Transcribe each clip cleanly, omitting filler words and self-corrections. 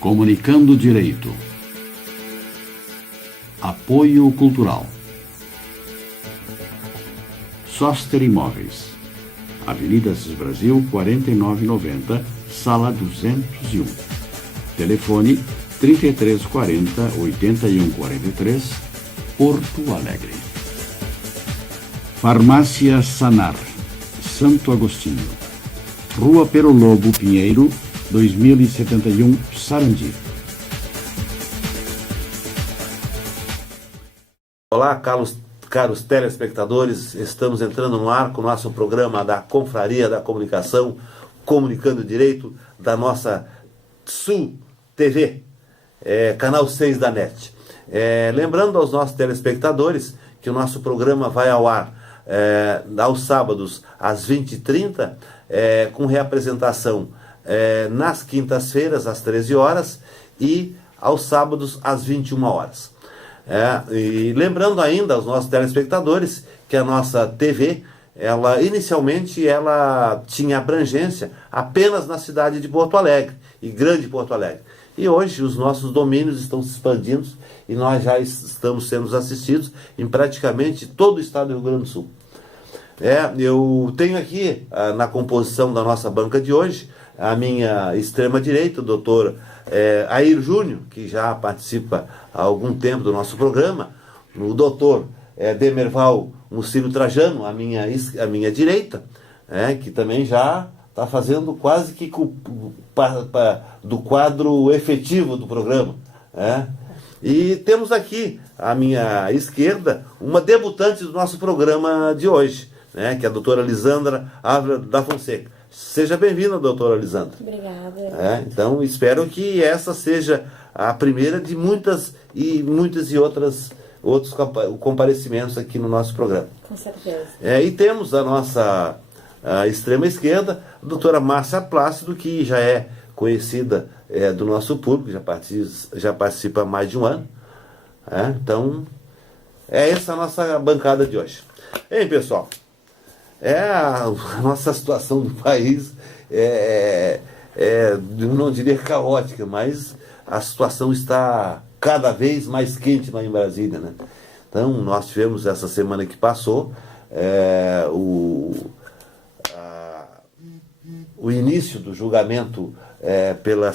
Comunicando Direito. Apoio Cultural. Soster Imóveis. Avenida Assis Brasil, 4990, Sala 201. Telefone 3340-8143, Porto Alegre. Farmácia Sanar, Santo Agostinho. Rua Pero Lobo Pinheiro, 2071, Sarandi. Olá, caros telespectadores, estamos entrando no ar com o nosso programa da Confraria da Comunicação, Comunicando Direito, da nossa Sul TV, canal 6 da NET. Lembrando aos nossos telespectadores que o nosso programa vai ao ar aos sábados às 20h30, com reapresentação nas quintas-feiras às 13 horas e aos sábados às 21 horas. E lembrando ainda aos nossos telespectadores que a nossa TV, inicialmente tinha abrangência apenas na cidade de Porto Alegre e Grande Porto Alegre. E hoje os nossos domínios estão se expandindo e nós já estamos sendo assistidos em praticamente todo o estado do Rio Grande do Sul. Eu tenho aqui na composição da nossa banca de hoje a minha extrema-direita, o doutor Air Júnior, que já participa há algum tempo do nosso programa, o doutor Demerval Mucílio Trajano, a minha direita, que também já está fazendo quase que do quadro efetivo do programa. E temos aqui à minha esquerda uma debutante do nosso programa de hoje, que é a doutora Lisandra Ávila da Fonseca. Seja bem-vinda, doutora Lisandra. Obrigada. Então, espero que essa seja a primeira de muitos outros comparecimentos aqui no nosso programa. Com certeza. E temos a nossa extrema esquerda, a doutora Márcia Plácido, que já é conhecida do nosso público, já participa há mais de um ano. Então, essa a nossa bancada de hoje. Hein, pessoal? A nossa situação do país eu não diria caótica, mas a situação está cada vez mais quente lá em Brasília, né? Então, nós tivemos essa semana que passou o início do julgamento pela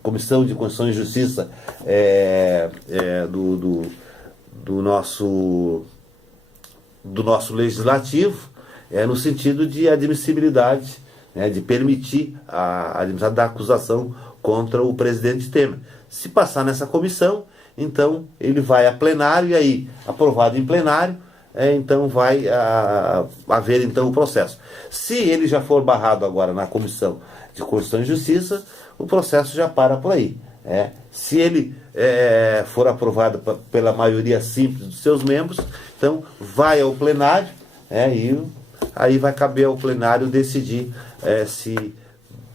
Comissão de Constituição e Justiça do nosso legislativo, no sentido de admissibilidade, de permitir a admissibilidade da acusação contra o presidente Temer. Se passar nessa comissão, então ele vai a plenário, e aí, aprovado em plenário, então vai haver então o processo. Se ele já for barrado agora na Comissão de Constituição e Justiça, o processo já para por aí. Se ele for aprovado pela maioria simples dos seus membros, então vai ao plenário, e aí vai caber ao plenário decidir se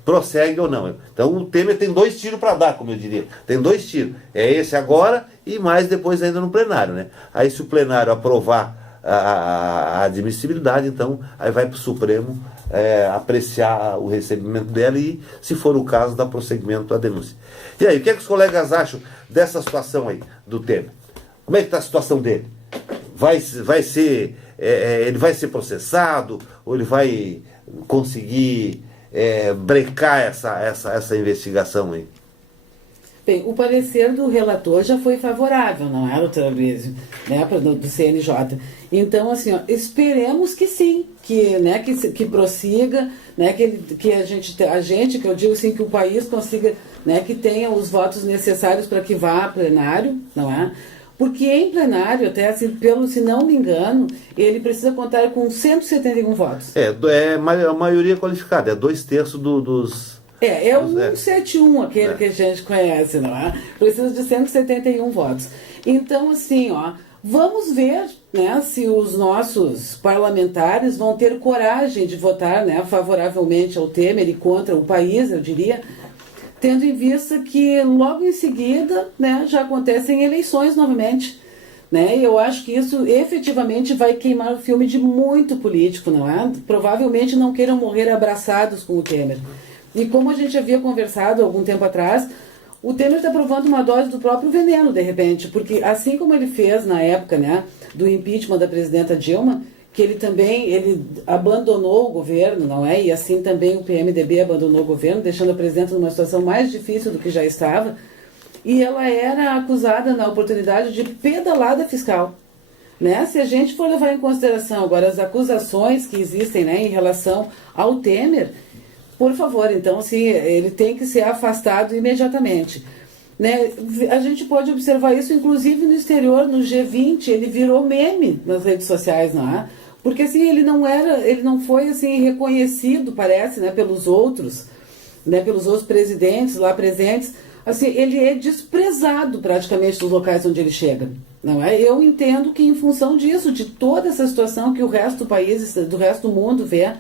prossegue ou não. Então o Temer tem 2 tiros para dar, como eu diria. Tem 2 tiros. Esse agora e mais depois ainda no plenário, né? Aí se o plenário aprovar a admissibilidade, então aí vai para o Supremo apreciar o recebimento dela e, se for o caso, dar prosseguimento à denúncia. E aí, o que os colegas acham dessa situação aí do Temer? Como é que está a situação dele? Ele vai ser processado ou ele vai conseguir brecar essa investigação aí? Bem, o parecer do relator já foi favorável, não é, doutora Luiz, do CNJ. Então, assim, esperemos que sim, que prossiga, que a gente, que eu digo assim, que o país consiga, que tenha os votos necessários para que vá a plenário, não é? Porque em plenário, até assim, se não me engano, ele precisa contar com 171 votos. A maioria qualificada, 2/3 dos... o 171, aquele que a gente conhece, não é? Precisa de 171 votos. Então, assim, vamos ver, se os nossos parlamentares vão ter coragem de votar, favoravelmente ao Temer e contra o país, eu diria, tendo em vista que logo em seguida, já acontecem eleições novamente. E eu acho que isso efetivamente vai queimar o filme de muito político, não é? Provavelmente não queiram morrer abraçados com o Temer. E como a gente havia conversado algum tempo atrás, o Temer está provando uma dose do próprio veneno, de repente, porque assim como ele fez na época, né, do impeachment da presidenta Dilma, que ele abandonou o governo, não é? E assim também o PMDB abandonou o governo, deixando a presidenta numa situação mais difícil do que já estava. E ela era acusada na oportunidade de pedalada fiscal. Né? Se a gente for levar em consideração agora as acusações que existem, né, em relação ao Temer, por favor, então, sim, ele tem que ser afastado imediatamente. Né? A gente pode observar isso, inclusive no exterior, no G20, ele virou meme nas redes sociais, não é? Porque assim, ele não foi assim reconhecido, parece, né, pelos outros presidentes lá presentes. Assim, ele é desprezado praticamente dos locais onde ele chega, não é? Eu entendo que em função disso, de toda essa situação que o resto do país, do resto do mundo vê,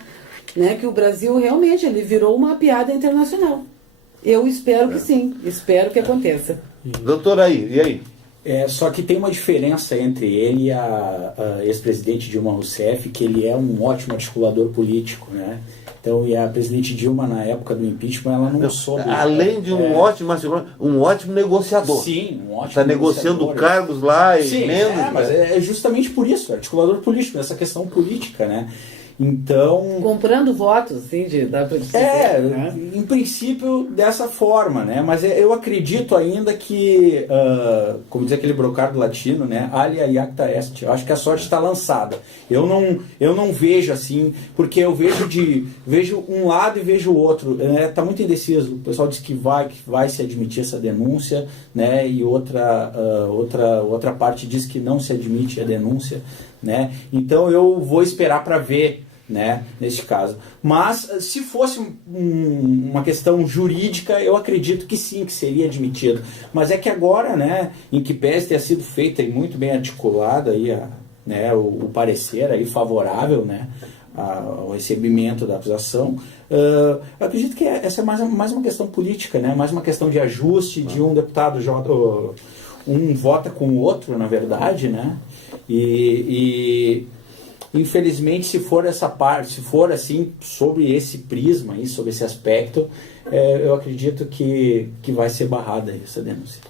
né, que o Brasil realmente ele virou uma piada internacional. Eu espero que sim, espero que aconteça. Doutor, e aí? Só que tem uma diferença entre ele e a ex-presidente Dilma Rousseff, que ele é um ótimo articulador político, né? Então, e a presidente Dilma, na época do impeachment, ela não soube... Além de um ótimo negociador. Sim, um ótimo Está negociando cargos lá e emendas. Mas é justamente por isso, articulador político, essa questão política, né? Então... Comprando votos, assim, dá para dizer, né? Em princípio, dessa forma, né? Mas eu acredito ainda que, como diz aquele brocado latino, né? Alia iacta est. Eu acho que a sorte está lançada. Eu não vejo assim, porque eu vejo um lado e vejo o outro. Está muito indeciso. O pessoal diz que vai se admitir essa denúncia, né? E outra parte diz que não se admite a denúncia, né? Então eu vou esperar para ver, né, neste caso. Mas se fosse uma questão jurídica, eu acredito que sim, que seria admitido. Mas é que agora, né, em que pese ter sido feita e muito bem articulada aí o parecer aí favorável, né, ao recebimento da acusação, eu acredito que essa é mais uma questão política, né, mais uma questão de ajuste de um deputado um vota com o outro, na verdade, né? E infelizmente, se for essa parte, se for assim, sobre esse prisma, aí, sobre esse aspecto, eu acredito que vai ser barrada essa denúncia,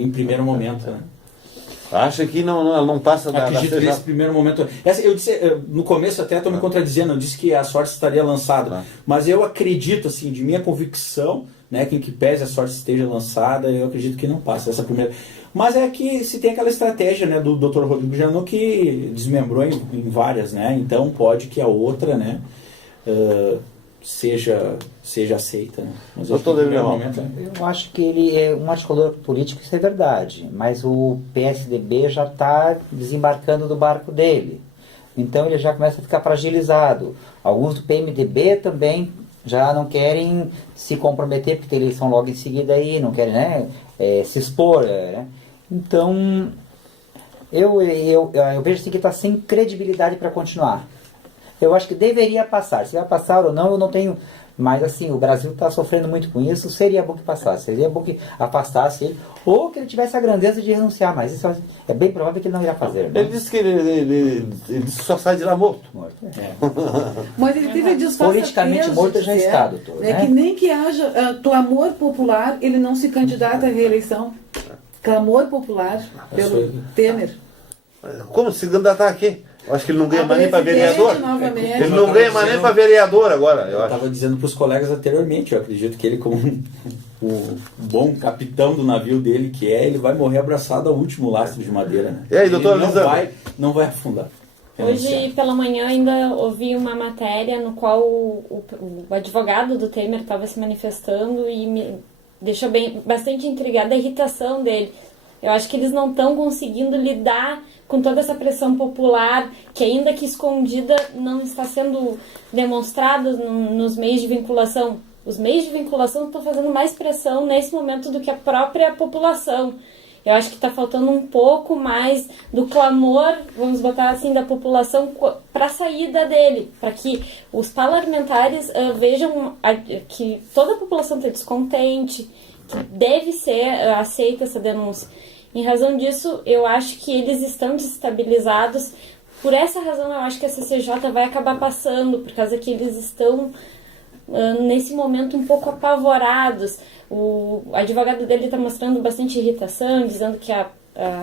em primeiro momento, né? Acha que não passa da acredito que nesse primeiro momento... Eu disse, no começo até estou me contradizendo, eu disse que a sorte estaria lançada, mas eu acredito, assim, de minha convicção, né, que em que pese a sorte esteja lançada, eu acredito que não passa essa primeira... Mas é que se tem aquela estratégia, né, do Dr. Rodrigo Janot, que desmembrou em várias, né? Então pode que a outra, né, seja aceita, né? Mas eu acho que ele é um articulador político, isso é verdade, mas o PSDB já está desembarcando do barco dele, então ele já começa a ficar fragilizado. Alguns do PMDB também já não querem se comprometer, porque tem eleição logo em seguida aí, não querem, né, se expor, né? Então eu vejo assim que está sem credibilidade para continuar. Eu acho que deveria passar. Se vai passar ou não, eu não tenho... Mas assim, o Brasil está sofrendo muito com isso. Seria bom que passasse. Seria bom que afastasse ele. Ou que ele tivesse a grandeza de renunciar. Mas isso é bem provável que ele não irá fazer. Né? Ele disse que ele só sai de lá morto. Mas ele teve a disfarçatez politicamente morto já está, doutor. Né? Que nem que haja clamor popular, ele não se candidata à reeleição. Clamor popular pelo Temer. Como se candidatar aqui? Eu acho que ele não ganha mais nem para vereador. Novamente. Ele não ganha mais nem para vereador agora. Eu estava dizendo para os colegas anteriormente, eu acredito que ele, como o bom capitão do navio dele que ele vai morrer abraçado ao último lastro de madeira. Né? E aí, doutor não vai afundar. Hoje pela manhã ainda ouvi uma matéria no qual o advogado do Temer estava se manifestando e me deixou bastante intrigada a irritação dele. Eu acho que eles não estão conseguindo lidar com toda essa pressão popular, que ainda que escondida não está sendo demonstrada nos meios de vinculação. Os meios de vinculação estão fazendo mais pressão nesse momento do que a própria população. Eu acho que está faltando um pouco mais do clamor, vamos botar assim, da população para a saída dele, para que os parlamentares vejam que toda a população está descontente, que deve ser aceita essa denúncia. Em razão disso, eu acho que eles estão desestabilizados. Por essa razão, eu acho que a CCJ vai acabar passando, por causa que eles estão nesse momento um pouco apavorados. O advogado dele está mostrando bastante irritação, dizendo que a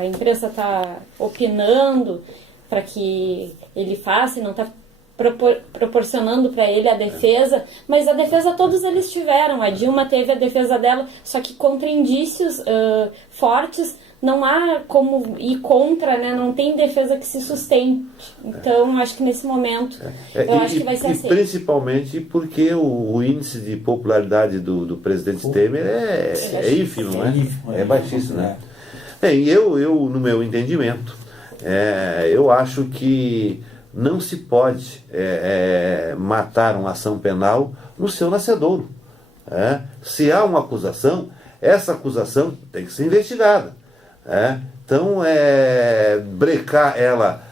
imprensa está opinando para que ele faça e não está proporcionando para ele a defesa, mas a defesa todos eles tiveram. A Dilma teve a defesa dela, só que contra indícios fortes não há como ir contra, né? Não tem defesa que se sustente. Então, acho que nesse momento, eu acho que vai ser assim. Principalmente porque o índice de popularidade do presidente Temer é ínfimo, né? É baixíssimo, né? Bem, eu, no meu entendimento, eu acho que não se pode matar uma ação penal no seu nascedouro. Se há uma acusação, essa acusação tem que ser investigada. Então, brecar ela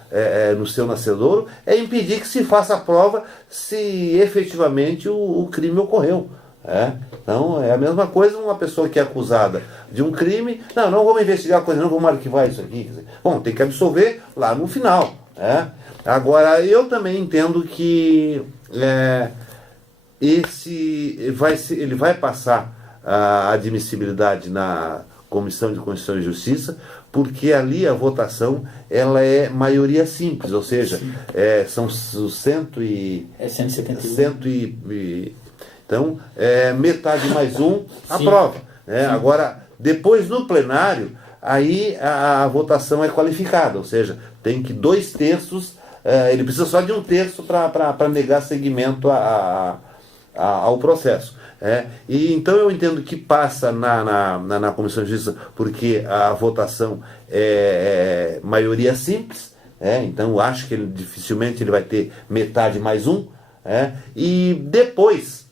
no seu nascedouro é impedir que se faça a prova se efetivamente o crime ocorreu. Então, é a mesma coisa uma pessoa que é acusada de um crime. Não vamos investigar a coisa, não vamos arquivar isso aqui. Quer dizer, bom, tem que absolver lá no final. Agora, eu também entendo que ele vai passar a admissibilidade na Comissão de Constituição e Justiça, porque ali a votação ela é maioria simples, ou seja, são 171. Então, metade mais um aprova. Agora, depois no plenário, aí a votação é qualificada, ou seja, tem que 2/3, ele precisa só de 1/3 para negar seguimento ao processo. E então eu entendo que passa na Comissão de Justiça porque a votação é maioria simples, então acho que dificilmente ele vai ter metade mais um, e depois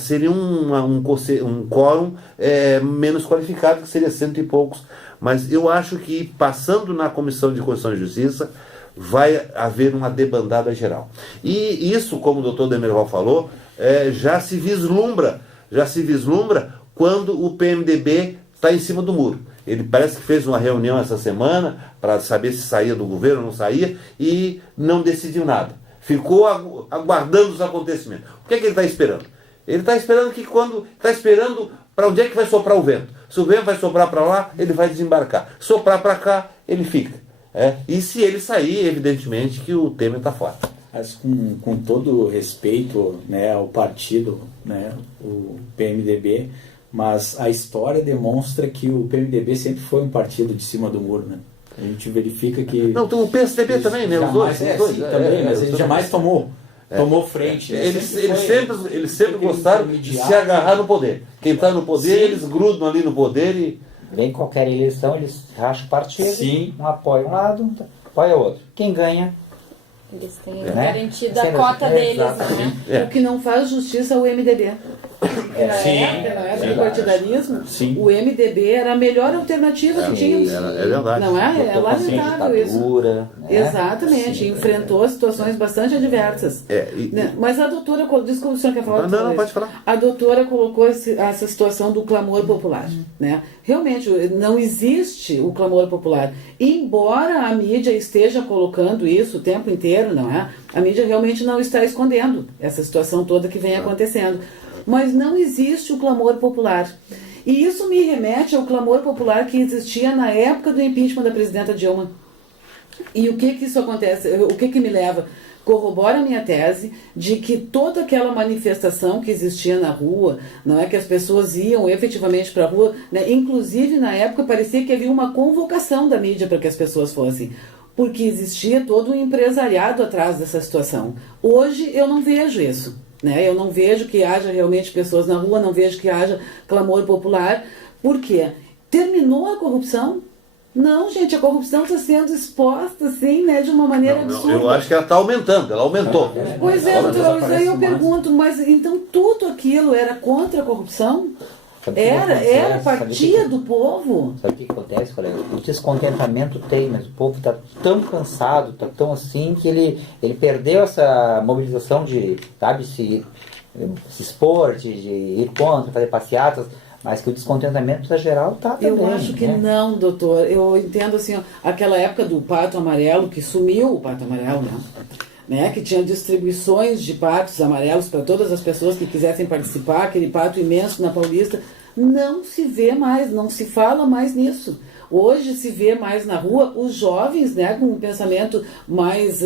seria um quórum menos qualificado, que seria 100 e poucos, mas eu acho que passando na Comissão de Constituição e Justiça vai haver uma debandada geral. E isso, como o doutor Demerval falou, já se vislumbra quando o PMDB está em cima do muro. Ele parece que fez uma reunião essa semana para saber se saía do governo ou não saía e não decidiu nada. Ficou aguardando os acontecimentos. O que é que ele está esperando? Ele está esperando para onde é que vai soprar o vento. Se o vento vai soprar para lá, ele vai desembarcar. Soprar para cá, ele fica. E se ele sair, evidentemente que o Temer está fora. Mas com todo respeito, né, ao partido, né, o PMDB, mas a história demonstra que o PMDB sempre foi um partido de cima do muro, né? A gente verifica que... Não, o PSDB também, né? Os dois. Também, mas ele jamais tomou frente. Né? Eles sempre gostaram de se agarrar no poder. Quem está no poder, eles grudam ali no poder e... Vem qualquer eleição, eles racham o partido, Sim. um apoia um lado, apoia o outro. Quem ganha... Eles têm garantido a cota deles, né? O que não faz justiça é o MDB. Na época do partidarismo, o MDB era a melhor alternativa que tínhamos. É verdade. Não é? É lamentável isso. Né? Exatamente. Enfrentou situações bastante adversas. Mas a doutora... Desculpa, o senhor quer falar? Não, pode falar. A doutora colocou essa situação do clamor popular. Né? Realmente, não existe o clamor popular. Embora a mídia esteja colocando isso o tempo inteiro, não é? A mídia realmente não está escondendo essa situação toda que vem acontecendo. Mas não existe o clamor popular. E isso me remete ao clamor popular que existia na época do impeachment da presidenta Dilma. E o que isso acontece? O que me leva? Corrobora a minha tese de que toda aquela manifestação que existia na rua, não é que as pessoas iam efetivamente para a rua, né? Inclusive na época parecia que havia uma convocação da mídia para que as pessoas fossem, porque existia todo um empresariado atrás dessa situação. Hoje eu não vejo isso. Né? Eu não vejo que haja realmente pessoas na rua, não vejo que haja clamor popular. Por quê? Terminou a corrupção? Não, gente, a corrupção está sendo exposta assim, né, de uma maneira absurda. Eu acho que ela está aumentando, ela aumentou. Pois é, doutor, isso aí eu pergunto, mas então tudo aquilo era contra a corrupção? Era partia do povo? Sabe o que acontece, colega? O descontentamento tem, mas o povo está tão cansado, está tão assim, que ele perdeu essa mobilização de, sabe, se expor, de ir contra, fazer passeatas, mas que o descontentamento geral está também. Eu acho que não, doutor. Eu entendo assim, ó, aquela época do Pato Amarelo, que sumiu o Pato Amarelo, né? né, que tinha distribuições de patos amarelos para todas as pessoas que quisessem participar, aquele pato imenso na Paulista. Não se vê mais, não se fala mais nisso. Hoje se vê mais na rua os jovens, né, com um pensamento mais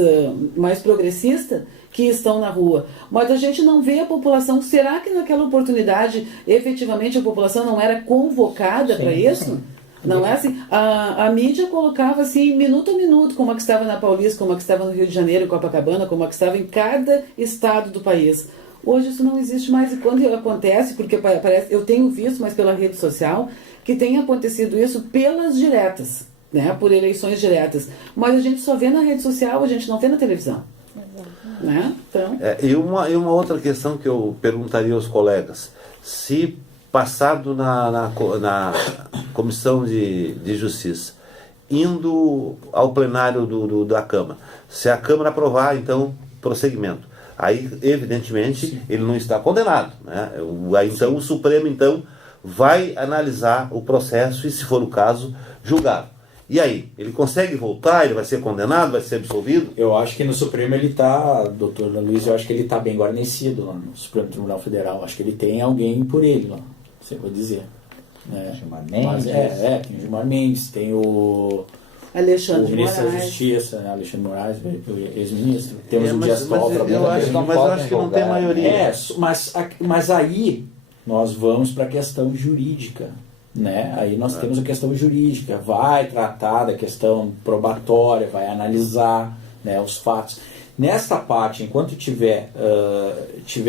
progressista, que estão na rua. Mas a gente não vê a população. Será que naquela oportunidade, efetivamente, a população não era convocada para isso? Não é assim? A mídia colocava assim, minuto a minuto, como a que estava na Paulista, como a que estava no Rio de Janeiro, Copacabana, como a que estava em cada estado do país. Hoje isso não existe mais. E quando acontece, porque parece, eu tenho visto, mas pela rede social, que tem acontecido isso pelas diretas, né? Por eleições diretas. Mas a gente só vê na rede social, a gente não vê na televisão. Né? Então... E uma outra questão que eu perguntaria aos colegas: se passado na Comissão de Justiça, indo ao plenário da Câmara, se a Câmara aprovar, então, prosseguimento, aí, evidentemente, sim, ele não está condenado, né? Aí, então, o Supremo, então, vai analisar o processo e, se for o caso, julgar. E aí, ele consegue voltar? Ele vai ser condenado? Vai ser absolvido? Eu acho que no Supremo ele está, doutor Luiz, eu acho que ele está bem guarnecido lá no Supremo Tribunal Federal. Acho que ele tem alguém por ele lá, você vai dizer. Gilmar Mendes. Mas tem o Gilmar Mendes, tem o ministro da Justiça, né, Alexandre Moraes, ex-ministro. Temos o Dias Toffoli. Mas eu acho que não tem maioria. Mas aí nós vamos para a questão jurídica. Né? Aí nós temos a questão jurídica, vai tratar da questão probatória, vai analisar, né, os fatos. Nesta parte, enquanto tiver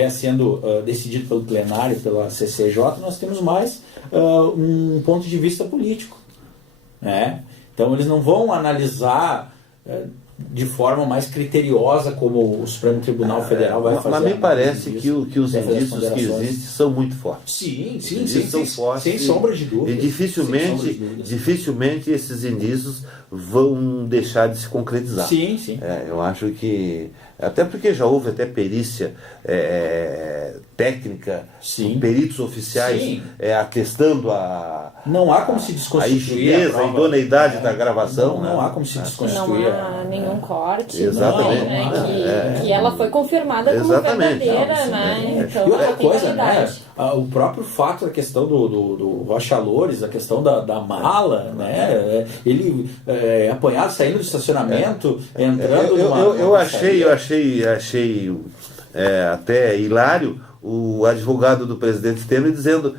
sendo decidido pelo plenário, pela CCJ, nós temos mais um ponto de vista político. Né? Então eles não vão analisar de forma mais criteriosa como o Supremo Tribunal Federal vai fazer. Mas me parece que os indícios que existem são muito fortes. Sim, são fortes, sem sombra de dúvida. E dificilmente esses indícios vão deixar de se concretizar. Sim. Eu acho que... Até porque já houve até perícia técnica, peritos oficiais atestando não há como se desconstituir a idoneidade da gravação. Não há como se desconstituir. Não há nenhum corte. Exatamente. Que ela foi confirmada como verdadeira, né? Então, e outra coisa, né? O próprio fato da questão do Rocha Loures, a questão da mala, né? Ele apanhado, saindo do estacionamento, entrando eu achei até hilário o advogado do presidente Temer dizendo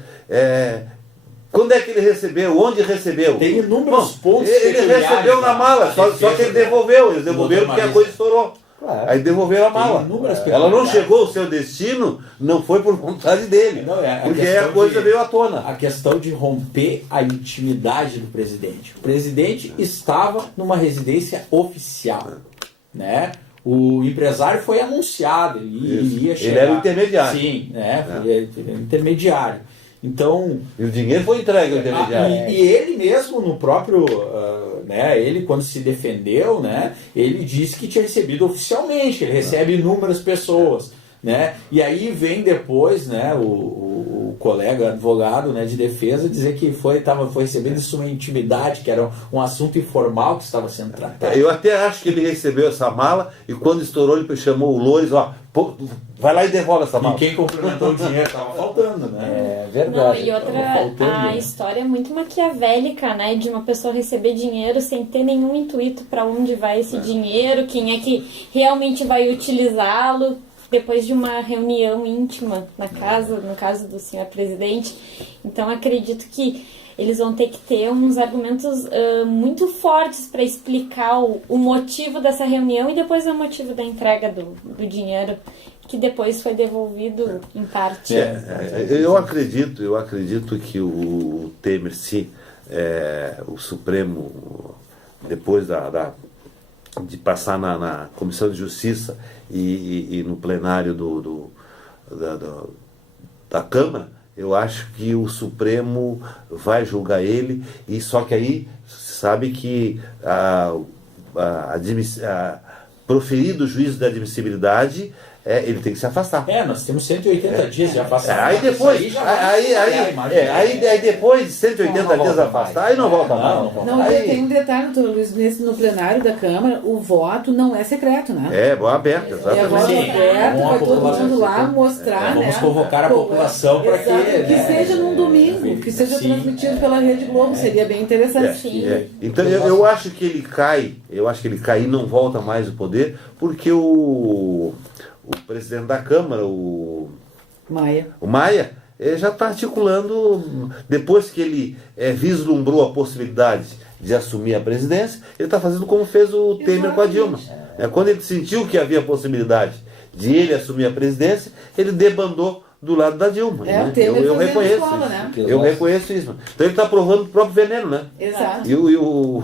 quando é que ele recebeu, onde recebeu. Tem inúmeros pontos. Ele recebeu na mala, só que ele devolveu. Eles devolveram porque a coisa estourou. Claro. Aí devolveram a mala. Ela não chegou ao seu destino, não foi por vontade dele. Porque a coisa veio à tona. A questão de romper a intimidade do presidente. O presidente estava numa residência oficial, né? O empresário foi anunciado, ele iria chegar. Ele era o intermediário. Sim, né? Ele era intermediário. Então, e o dinheiro foi entregue ao intermediário. E ele mesmo, no próprio, ele quando se defendeu, né, ele disse que tinha recebido oficialmente, ele recebe inúmeras pessoas. Né? E aí vem depois, né, o colega advogado, né, de defesa dizer que foi recebendo isso uma intimidade, que era um assunto informal que estava sendo tratado. Eu até acho que ele recebeu essa mala e quando estourou ele chamou o Loures, vai lá e devolve essa mala. E quem complementou o dinheiro estava faltando, né? É verdade. Não, e outra, a história é muito maquiavélica, né, de uma pessoa receber dinheiro sem ter nenhum intuito para onde vai esse dinheiro, quem é que realmente vai utilizá-lo. Depois de uma reunião íntima na casa, no caso do senhor presidente. Então, acredito que eles vão ter que ter uns argumentos muito fortes para explicar o motivo dessa reunião e depois o motivo da entrega do dinheiro, que depois foi devolvido em parte. Eu acredito que o Temer, se o Supremo, depois de passar na Comissão de Justiça e no plenário da Câmara, eu acho que o Supremo vai julgar ele, e só que aí sabe que proferido o juízo da admissibilidade, ele tem que se afastar. Nós temos 180 dias de afastamento. Aí depois, aí depois de 180 dias afastar, aí não volta mais. Não, Aí- tem um detalhe, doutor Luiz, no plenário da Câmara, o voto não é secreto, né? Voto aberto, É voto exatamente. aberto, Bom, a vai todo população- mundo lá mostrar, Vamos né? convocar a população para que... Exato, que né, seja num domingo, que seja sim. transmitido pela Rede Globo, seria bem interessante. Então eu acho que ele cai, e não volta mais o poder, porque o presidente da Câmara, o Maia, já está articulando, depois que ele vislumbrou a possibilidade de assumir a presidência, ele está fazendo como fez o Temer com a Dilma. Quando ele sentiu que havia a possibilidade de ele assumir a presidência, ele debandou do lado da Dilma. O Temer eu fazendo reconheço escola, isso. né? Eu reconheço isso. Então ele está provando o próprio veneno, né? Exato. E o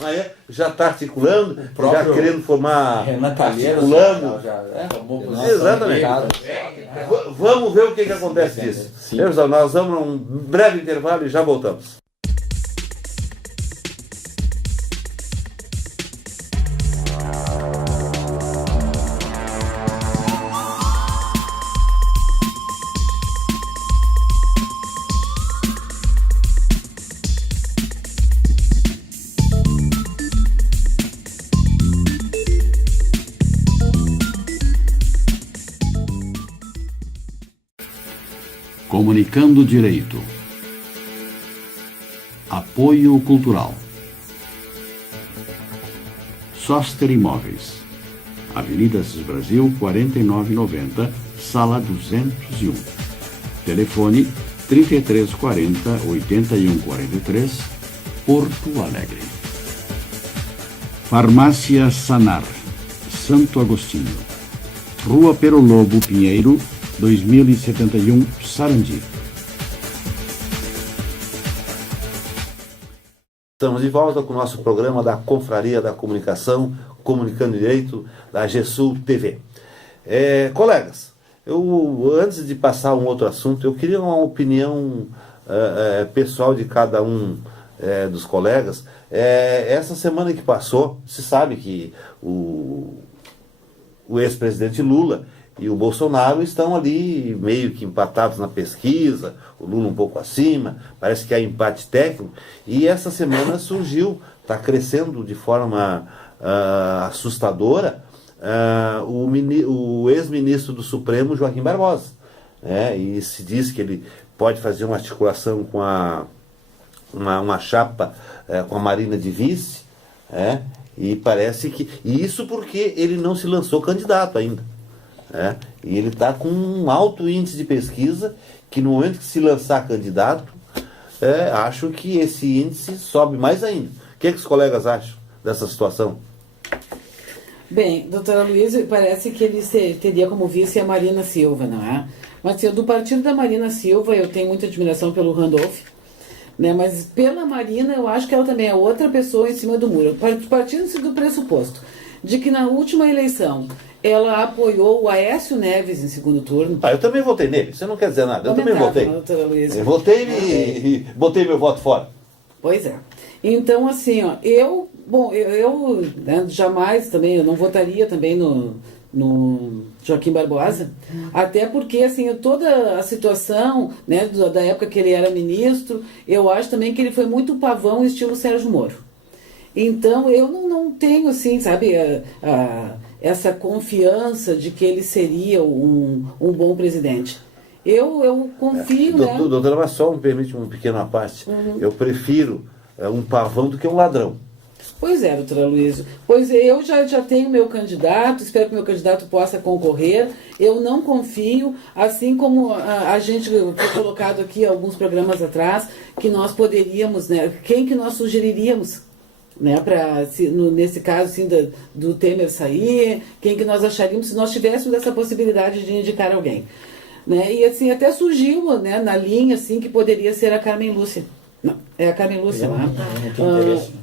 Maia já está articulando, já querendo formar. Renan Calheiros articulando. tomou posição. Exatamente. Vamos ver o que acontece disso. Pessoal, nós vamos a um breve intervalo e já voltamos. Comunicando Direito. Apoio Cultural. Soster Imóveis. Avenida Assis Brasil, 4990, Sala 201. Telefone 3340-8143, Porto Alegre. Farmácia Sanar, Santo Agostinho. Rua Pero Lobo Pinheiro, 2071, Sarandi. Estamos de volta com o nosso programa da Confraria da Comunicação, Comunicando Direito, da GESUL TV. Colegas, antes de passar a um outro assunto, eu queria uma opinião pessoal de cada um dos colegas. Essa semana que passou, se sabe que o ex-presidente Lula e o Bolsonaro estão ali meio que empatados na pesquisa, o Lula um pouco acima, parece que há empate técnico, e essa semana surgiu, está crescendo de forma assustadora, o ex-ministro do Supremo, Joaquim Barbosa. E se diz que ele pode fazer uma articulação com uma chapa com a Marina de vice, e parece que... E isso porque ele não se lançou candidato ainda. E ele está com um alto índice de pesquisa, que no momento que se lançar candidato, acho que esse índice sobe mais ainda. O que os colegas acham dessa situação? Bem, doutora Luísa, parece que ele teria como vice a Marina Silva, não é? Mas do partido da Marina Silva, eu tenho muita admiração pelo Randolph, né? Mas pela Marina, eu acho que ela também é outra pessoa em cima do muro. Partindo-se do pressuposto de que na última eleição ela apoiou o Aécio Neves em segundo turno. Eu também votei nele, você não quer dizer nada, eu também votei. Doutora Luísa. Eu votei e botei meu voto fora. Pois é. Então, assim, eu jamais também, eu não votaria também no Joaquim Barbosa, até porque, assim, toda a situação, né, da época que ele era ministro, eu acho também que ele foi muito pavão estilo Sérgio Moro. Então, eu não tenho, assim, sabe, essa confiança de que ele seria um bom presidente. Eu confio, né? Doutora, mas só me permite uma pequena parte. Eu prefiro um pavão do que um ladrão. Pois é, doutora Luísa. Pois eu já tenho meu candidato, espero que meu candidato possa concorrer. Eu não confio, assim como a gente foi colocado aqui alguns programas atrás, que nós poderíamos, né? Quem que nós sugeriríamos? Né, nesse caso assim, do Temer sair, quem que nós acharíamos se nós tivéssemos essa possibilidade de indicar alguém, né? E assim até surgiu, né, na linha assim que poderia ser a Carmen Lúcia. Não, é a Carmen Lúcia lá.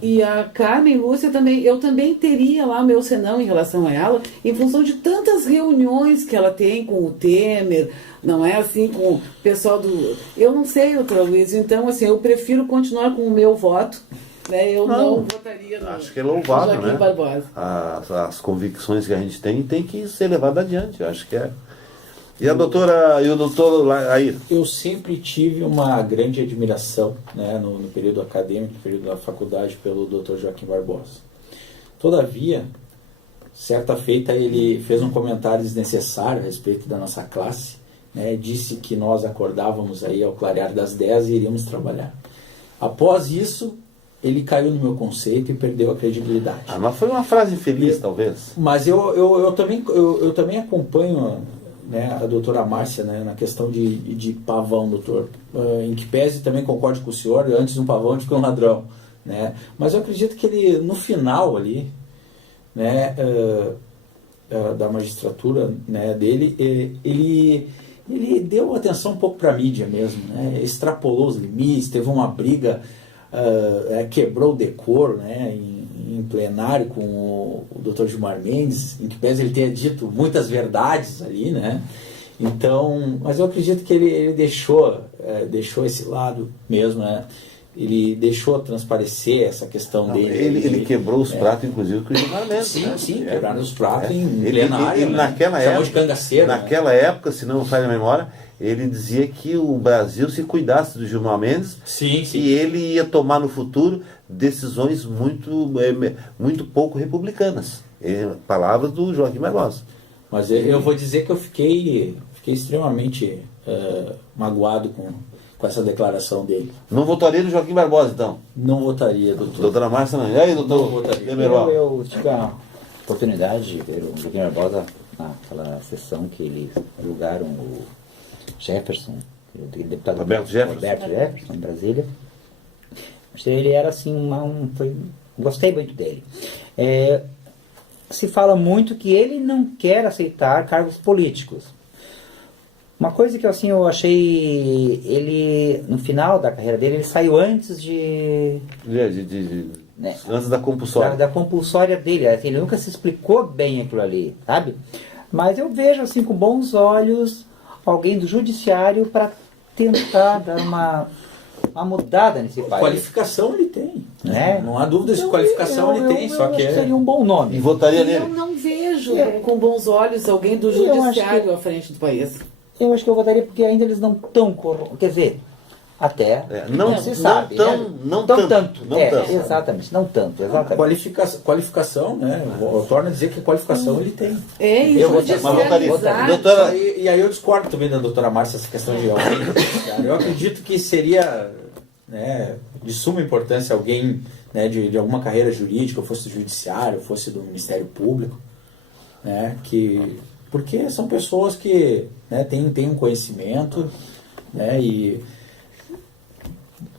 E a Carmen Lúcia também, eu também teria lá meu senão em relação a ela, em função de tantas reuniões que ela tem com o Temer, não é assim, com o pessoal do... Eu não sei, doutora Luiz, então assim, eu prefiro continuar com o meu voto, né? Eu não votaria no Acho que é louvável, Joaquim né? Barbosa. As convicções que a gente tem que ser levadas adiante, eu acho que é. E a doutora, e o doutor aí? Eu sempre tive uma grande admiração, né, no período acadêmico, no período da faculdade, pelo Dr. Joaquim Barbosa. Todavia, certa feita ele fez um comentário desnecessário a respeito da nossa classe, né, disse que nós acordávamos aí ao clarear das 10 e iríamos trabalhar. Após isso, ele caiu no meu conceito e perdeu a credibilidade. Mas foi uma frase infeliz, talvez. Mas eu também acompanho, né, a doutora Márcia, né, na questão de pavão, doutor. Em que pese também concordo com o senhor, antes um pavão do que um ladrão. Né? Mas eu acredito que ele, no final ali, né, da magistratura, né, dele, ele deu atenção um pouco para a mídia mesmo, né? Extrapolou os limites, teve uma briga, quebrou o decoro, né, em plenário com o Dr. Gilmar Mendes, em que pese ele tenha dito muitas verdades ali, né? Então, mas eu acredito que ele deixou esse lado mesmo, né? Ele deixou transparecer essa questão dele. Ele quebrou os pratos, inclusive, com o Gilmar Mendes. Sim, quebraram os pratos em plenário. Ele, naquela chamou época, de cangaceiro. Naquela época, se não me falha a memória, ele dizia que o Brasil se cuidasse do Gilmar Mendes e ele ia tomar no futuro decisões muito pouco republicanas. Palavras do Joaquim Barbosa. Mas eu vou dizer que eu fiquei extremamente magoado com essa declaração dele. Não votaria no Joaquim Barbosa, então? Não votaria, doutor. Doutora Márcia, não. E aí, doutor? Não votaria. Eu tive a oportunidade de ver o Joaquim Barbosa naquela sessão que eles julgaram o Jefferson, o deputado Roberto Jefferson, em Brasília. Ele era assim, gostei muito dele. Se fala muito que ele não quer aceitar cargos políticos. Uma coisa que assim, eu achei, ele, no final da carreira dele, ele saiu antes né, antes da compulsória. Da compulsória dele. Assim, ele nunca se explicou bem aquilo ali, sabe? Mas eu vejo assim com bons olhos alguém do judiciário para tentar dar uma mudada nesse país. Qualificação ele tem. Né? Não há dúvida de qualificação ele tem, só que seria um bom nome. E votaria nele? Eu não vejo com bons olhos alguém do judiciário à frente do país. Eu acho que eu votaria porque ainda eles não estão corrompidos. Quer dizer, até não se sabe. Não tanto. Exatamente, não tanto. Exatamente. Qualificação, né? Eu torno a dizer que qualificação ele tem. E doutora... E aí eu discordo também da doutora Márcia essa questão de alguém. Eu acredito que seria, né, de suma importância alguém, né, de alguma carreira jurídica, ou fosse do judiciário, ou fosse do Ministério Público, né, porque são pessoas que, né, têm um conhecimento, né,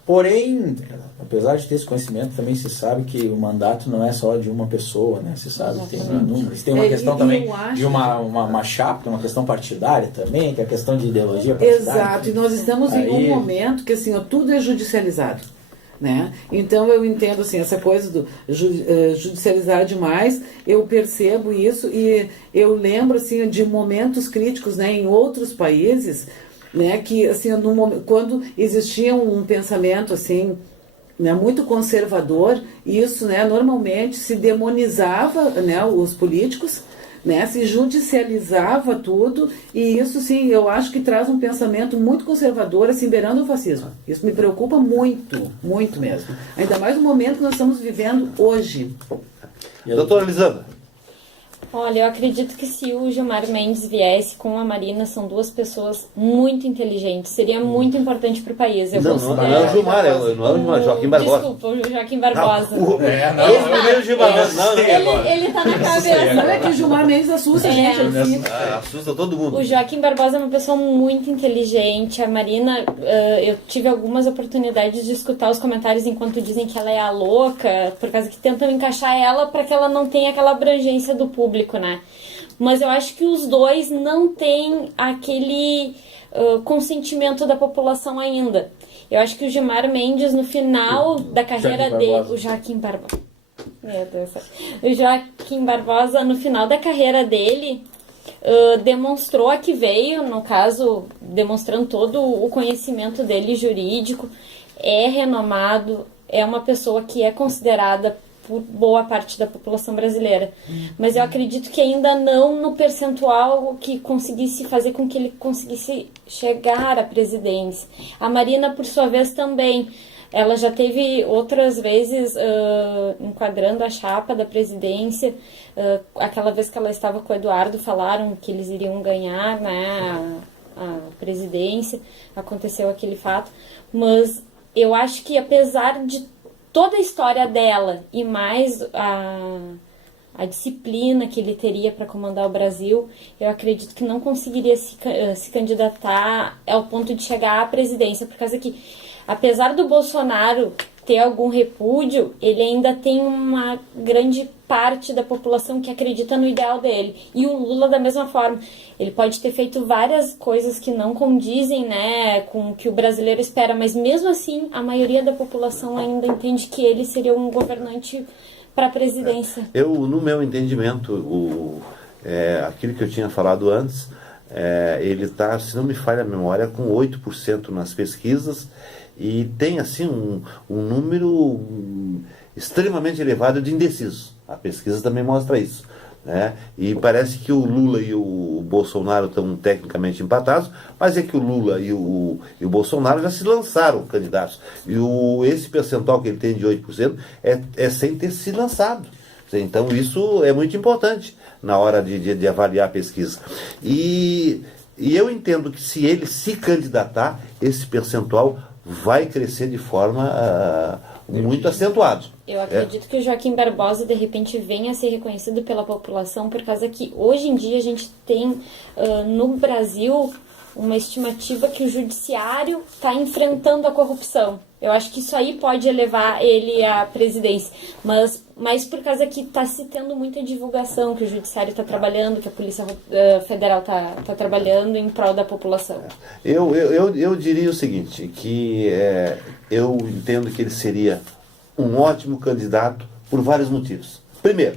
porém, apesar de ter esse conhecimento, também se sabe que o mandato não é só de uma pessoa, né? Se sabe que tem números. Tem uma questão também de uma chapa, uma questão partidária também, que é a questão de ideologia partidária. Exato, e nós estamos em um momento que assim, tudo é judicializado. Né? Então eu entendo assim, essa coisa do judicializar demais, eu percebo isso e eu lembro assim, de momentos críticos, né, em outros países, né, que assim, quando existia um pensamento assim, né, muito conservador, isso, né, normalmente se demonizava, né, os políticos, né, se judicializava tudo, e isso sim, eu acho que traz um pensamento muito conservador, assim, beirando o fascismo. Isso me preocupa muito, muito mesmo. Ainda mais no momento que nós estamos vivendo hoje. Doutora Elisandra. Olha, eu acredito que se o Gilmar Mendes viesse com a Marina, são duas pessoas muito inteligentes. Seria muito importante para o país. Não é o Gilmar, não é o Gilmar, Joaquim Barbosa. Desculpa, o Joaquim Barbosa. Esse primeiro Gilmar Mendes. Ele tá na cabeça. Olha que o Gilmar Mendes assusta a gente. Assusta todo mundo. O Joaquim Barbosa é uma pessoa muito inteligente. A Marina, eu tive algumas oportunidades de escutar os comentários enquanto dizem que ela é a louca, por causa que tentam encaixar ela para que ela não tenha aquela abrangência do público, né? Mas eu acho que os dois não têm aquele consentimento da população ainda. Eu acho que o Gilmar Mendes, no final da carreira dele... O Joaquim Barbosa. Meu Deus. O Joaquim Barbosa, no final da carreira dele, demonstrou a que veio, no caso, demonstrando todo o conhecimento dele jurídico, é renomado, é uma pessoa que é considerada por boa parte da população brasileira. Mas eu acredito que ainda não no percentual que conseguisse fazer com que ele conseguisse chegar à presidência. A Marina, por sua vez, também. Ela já teve outras vezes enquadrando a chapa da presidência. Aquela vez que ela estava com o Eduardo, falaram que eles iriam ganhar, né, a presidência. Aconteceu aquele fato. Mas eu acho que, apesar de toda a história dela e mais a disciplina que ele teria para comandar o Brasil, eu acredito que não conseguiria se candidatar ao ponto de chegar à presidência, por causa que, apesar do Bolsonaro ter algum repúdio, ele ainda tem uma grande parte da população que acredita no ideal dele. E o Lula da mesma forma. Ele pode ter feito várias coisas que não condizem, né, com o que o brasileiro espera, mas mesmo assim a maioria da população ainda entende que ele seria um governante para a presidência. No meu entendimento, aquilo que eu tinha falado antes, ele está, se não me falha a memória, com 8% nas pesquisas e tem assim um número extremamente elevado de indecisos. A pesquisa também mostra isso, né? E parece que o Lula e o Bolsonaro estão tecnicamente empatados, mas é que o Lula e o Bolsonaro já se lançaram candidatos. E esse percentual que ele tem de 8% é sem ter se lançado. Então isso é muito importante na hora de avaliar a pesquisa. E eu entendo que se ele se candidatar, esse percentual vai crescer de forma muito acentuada. Eu acredito que o Joaquim Barbosa, de repente, venha a ser reconhecido pela população, por causa que hoje em dia a gente tem no Brasil uma estimativa que o judiciário está enfrentando a corrupção. Eu acho que isso aí pode elevar ele à presidência, mas por causa que está se tendo muita divulgação, que o judiciário está trabalhando, que a Polícia Federal está trabalhando em prol da população. Eu diria o seguinte, que eu entendo que ele seria um ótimo candidato por vários motivos. Primeiro,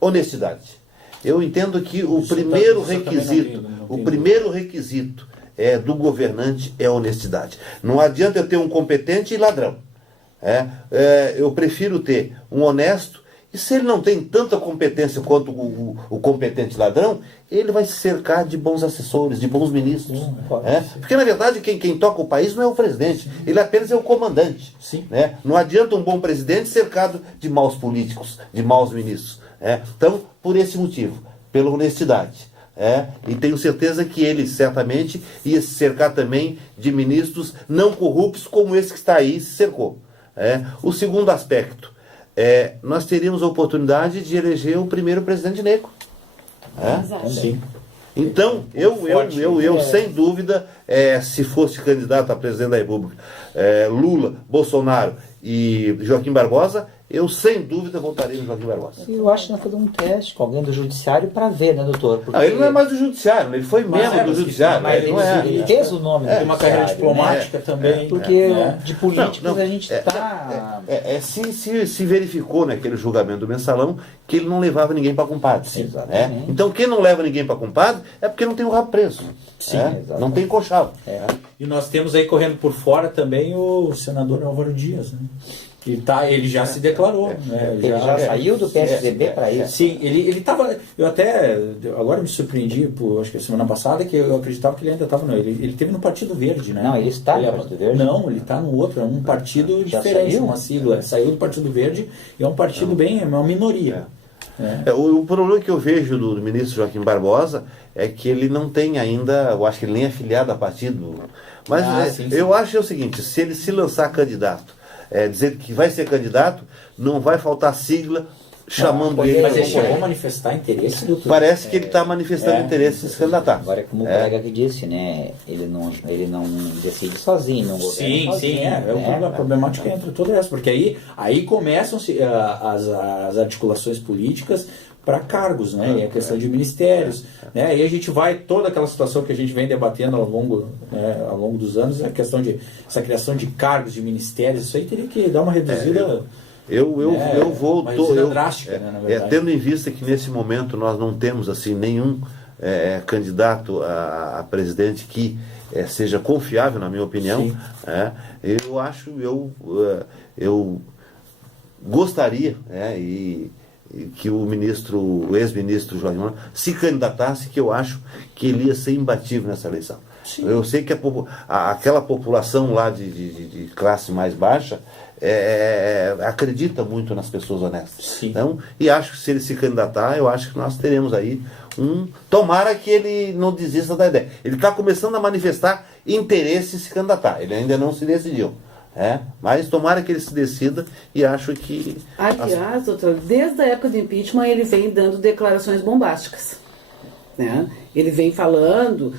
honestidade. Eu entendo que o primeiro requisito do governante é a honestidade. Não adianta eu ter um competente e ladrão. Eu prefiro ter um honesto, e se ele não tem tanta competência quanto o competente ladrão, ele vai se cercar de bons assessores, de bons ministros. Porque, na verdade, quem toca o país não é o presidente, ele apenas é o comandante. Né? Não adianta um bom presidente cercado de maus políticos, de maus ministros. Então, por esse motivo, pela honestidade. E tenho certeza que ele certamente ia se cercar também de ministros não corruptos como esse que está aí se cercou. O segundo aspecto, nós teríamos a oportunidade de eleger o primeiro presidente negro. Sim. Então, eu sem dúvida, se fosse candidato a presidente da República, Lula, Bolsonaro e Joaquim Barbosa, eu sem dúvida votaria no Joaquim Barbosa. Eu acho que nós fazemos um teste com alguém do judiciário para ver, né, doutor? Porque... Ele não é mais do judiciário, ele foi membro do judiciário. Ele fez o nome Tem uma carreira diplomática também. Porque de políticos a gente está... Se verificou naquele julgamento do Mensalão que ele não levava ninguém para compadre. Então quem não leva ninguém para compadre é porque não tem o rabo preso. Não tem conchavo. E nós temos aí correndo por fora também o senador Álvaro Dias, né? Ele já se declarou. Ele já saiu do PSDB para isso? Sim, ele estava. Eu até. Agora me surpreendi, acho que a semana passada, que eu acreditava que ele ainda estava. Ele esteve no Partido Verde, né? Não, ele está no Partido Verde? Não, ele está no outro, é um partido diferente, uma sigla. Saiu do Partido Verde e é um partido bem. É uma minoria. O problema que eu vejo do ministro Joaquim Barbosa é que ele não tem ainda. Eu acho que ele nem é filiado a partido. Mas eu acho o seguinte: se ele se lançar candidato, dizer que vai ser candidato, não vai faltar sigla chamando ele. Mas ele chegou a manifestar interesse, doutor? Parece que ele está manifestando interesse em se candidatar. Agora, como o colega que disse, né? Ele não decide sozinho, não governa sozinho. A problemática entre todas essas, porque aí começam-se as articulações políticas para cargos, né? E a questão de ministérios, né? E a gente vai, toda aquela situação que a gente vem debatendo ao longo dos anos, a questão de essa criação de cargos, de ministérios, isso aí teria que dar uma reduzida. Eu vou drástica, né, na verdade. Tendo em vista que nesse momento nós não temos assim nenhum candidato a presidente que seja confiável, na minha opinião. Eu gostaria e que o ex-ministro Jorge Moro se candidatasse, que eu acho que ele ia ser imbatível nessa eleição. Sim. Eu sei que aquela população lá de classe mais baixa acredita muito nas pessoas honestas. Sim. Então, e acho que se ele se candidatar, eu acho que nós teremos aí tomara que ele não desista da ideia. Ele está começando a manifestar interesse em se candidatar. Ele ainda não se decidiu. Mas tomara que ele se decida, e acho que... Aliás, doutor, desde a época do impeachment ele vem dando declarações bombásticas. Né? Ele vem falando,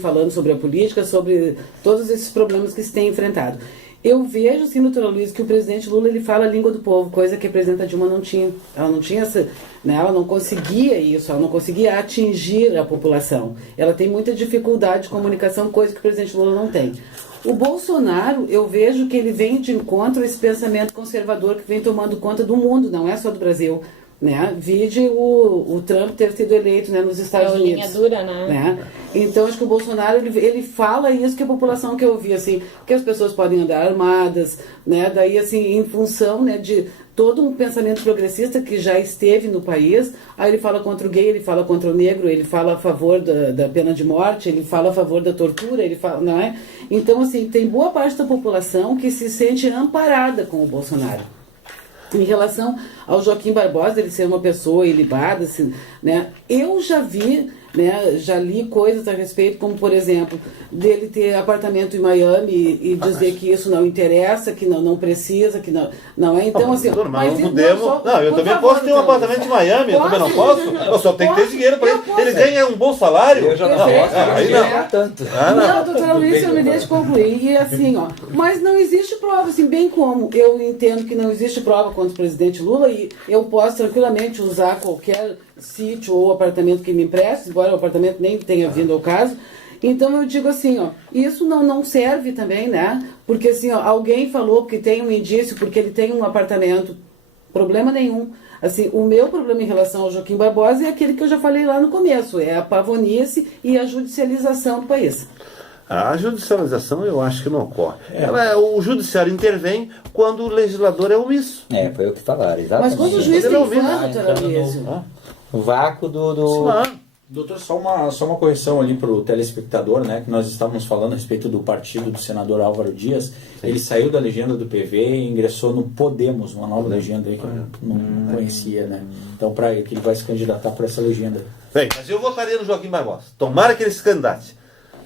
falando sobre a política, sobre todos esses problemas que se tem enfrentado. Eu vejo, sim, doutora Luiz, que o presidente Lula ele fala a língua do povo, coisa que a presidenta Dilma não tinha. Ela não tinha essa, ela não conseguia isso, ela não conseguia atingir a população. Ela tem muita dificuldade de comunicação, coisa que o presidente Lula não tem. O Bolsonaro, eu vejo que ele vem de encontro a esse pensamento conservador que vem tomando conta do mundo, não é só do Brasil. Vide o Trump ter sido eleito nos Estados Unidos. Linha dura, né? Então, acho que o Bolsonaro, ele fala isso que a população quer ouvir, assim, que as pessoas podem andar armadas, daí, assim, em função, de todo um pensamento progressista que já esteve no país. Aí ele fala contra o gay, ele fala contra o negro, ele fala a favor da pena de morte, ele fala a favor da tortura, ele fala, não é? Então, assim, tem boa parte da população que se sente amparada com o Bolsonaro. Em relação ao Joaquim Barbosa, ele ser uma pessoa ilibada, assim, eu já vi, já li coisas a respeito, como, por exemplo, dele ter apartamento em Miami e dizer que isso não interessa, que não precisa, que não é. Então, assim... Mas eu também posso ter um apartamento em Miami, eu também não posso? Eu só tenho que ter dinheiro para ele. Ele ganha um bom salário. Eu já não posso, aí não tanto. Não, doutora Luísa, me deixe concluir. E assim, mas não existe prova, assim, bem como eu entendo que não existe prova contra o presidente Lula, e eu posso tranquilamente usar qualquer sítio ou apartamento que me empreste, embora o apartamento nem tenha vindo ao caso. Então eu digo assim, isso não serve também, Porque assim, alguém falou que tem um indício porque ele tem um apartamento, problema nenhum. Assim, o meu problema em relação ao Joaquim Barbosa é aquele que eu já falei lá no começo, é a pavonice e a judicialização do país. A judicialização eu acho que não ocorre. O judiciário intervém quando o legislador é omisso. Foi o que falaram, exatamente. Mas quando o juiz tem fã, doutora Luiz? O vácuo do... Doutor, só uma correção ali para o telespectador, que nós estávamos falando a respeito do partido do senador Álvaro Dias. Sim. Ele saiu da legenda do PV e ingressou no Podemos, uma nova legenda aí que eu não conhecia, Então, para que ele vai se candidatar por essa legenda. Bem, mas eu votaria no Joaquim Barbosa. Tomara que ele se candidate.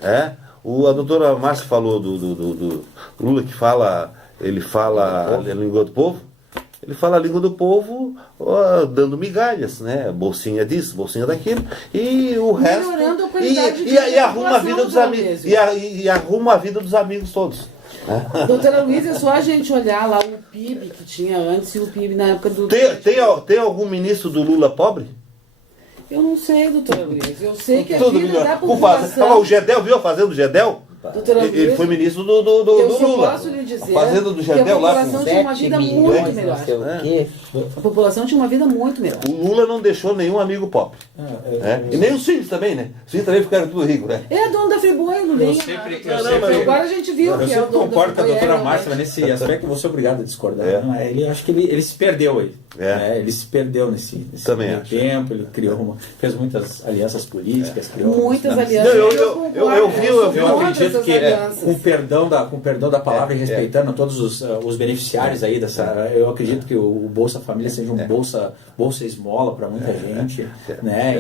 A doutora Márcia falou do Lula, que ele fala a língua do povo. Ele fala a língua do povo dando migalhas, bolsinha disso, bolsinha daquilo, e o resto... Melhorando a qualidade de vida e arruma a vida dos amigos. E arruma a vida dos amigos todos. Doutora Luísa, é só a gente olhar lá o PIB que tinha antes e o PIB na época do... Tem algum ministro do Lula pobre? Eu não sei, doutora Luísa. Eu sei que a vida da população... O Gedel, viu a fazenda do Gedel? Ele foi ministro do Lula. Eu só posso lhe dizer a fazenda do Gedel lá com 7 milhões, melhor. A população tinha uma vida muito melhor. O Lula não deixou nenhum amigo pobre. E nem os filhos também, Os filhos também ficaram tudo ricos, É dono da Friboi, Lulinha. Agora a gente viu que é o dono da Friboi. Eu concordo com a doutora Márcia nesse aspecto, eu vou ser obrigado a discordar. Acho que ele se perdeu aí. Ele se perdeu nesse meio tempo, ele fez muitas alianças políticas. Muitas alianças. Eu acredito que com perdão da palavra e respeitando todos os beneficiários aí eu acredito que o Bolsa Família seja um bolsa esmola para muita gente,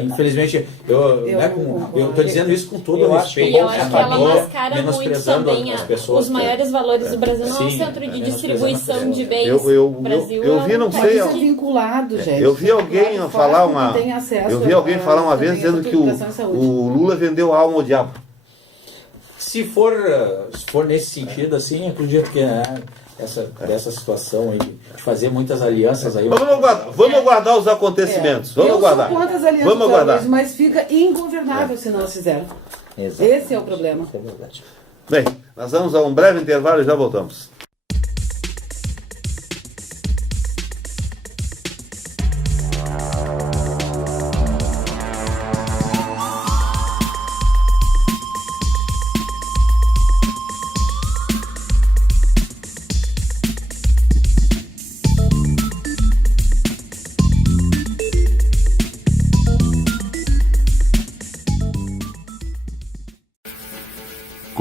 Infelizmente eu estou dizendo isso com todo o respeito. E eu acho que ela mascara muito também os maiores valores do Brasil. Não é um centro de distribuição de bens. O Brasil eu vi, não sei, vinculado, gente. Eu vi alguém falar uma vez dizendo que o Lula vendeu a alma ao diabo. Se for nesse sentido, assim, acredito que essa situação aí de fazer muitas alianças aí. Vamos aguardar os acontecimentos. Vamos aguardar. Quantas alianças vamos aguardar. Mas fica ingovernável se não as fizeram. Esse é o problema. É verdade. Bem, nós vamos a um breve intervalo e já voltamos.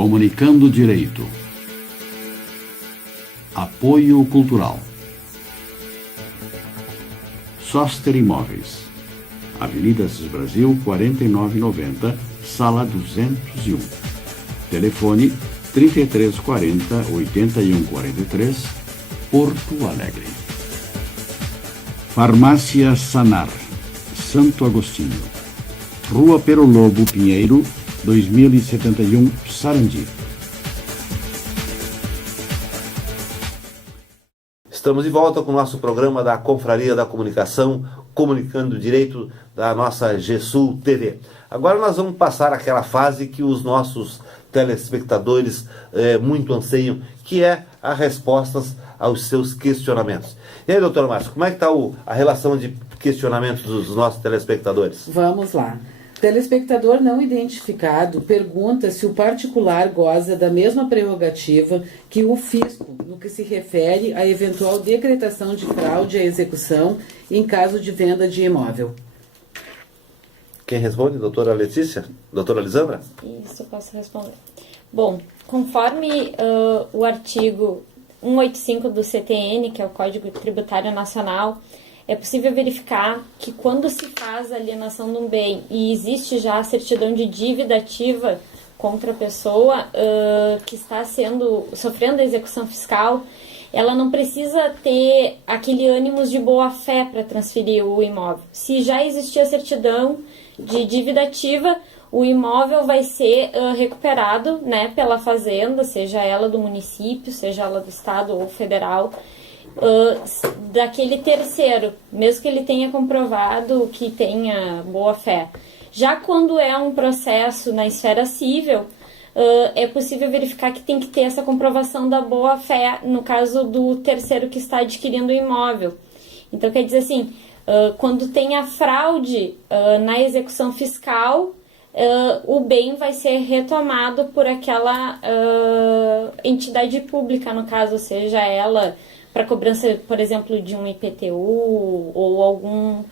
Comunicando Direito. Apoio Cultural. Soster Imóveis. Avenida Assis Brasil, 4990, Sala 201. Telefone 3340 8143, Porto Alegre. Farmácia Sanar, Santo Agostinho. Rua Pero Lobo Pinheiro, 2071, Sarandi. Estamos de volta com o nosso programa da Confraria da Comunicação, Comunicando Direito, da nossa GESUL TV. Agora nós vamos passar aquela fase que os nossos telespectadores muito anseiam, que é as respostas aos seus questionamentos. E aí, doutor Márcio, como é que está a relação de questionamentos dos nossos telespectadores? Vamos lá. Telespectador não identificado pergunta se o particular goza da mesma prerrogativa que o fisco no que se refere à eventual decretação de fraude à execução em caso de venda de imóvel. Quem responde? Doutora Letícia? Doutora Lisandra? Isso, eu posso responder. Bom, conforme o artigo 185 do CTN, que é o Código Tributário Nacional, é possível verificar que quando se faz a alienação de um bem e existe já a certidão de dívida ativa contra a pessoa que está sofrendo a execução fiscal, ela não precisa ter aquele ânimos de boa-fé para transferir o imóvel. Se já existir a certidão de dívida ativa, o imóvel vai ser recuperado, né, pela fazenda, seja ela do município, seja ela do estado ou federal, daquele terceiro, mesmo que ele tenha comprovado que tenha boa-fé. Já quando é um processo na esfera civil, é possível verificar que tem que ter essa comprovação da boa-fé no caso do terceiro que está adquirindo o imóvel. Então, quer dizer assim, quando tem a fraude na execução fiscal, o bem vai ser retomado por aquela entidade pública, no caso, seja ela para cobrança, por exemplo, de um IPTU ou algum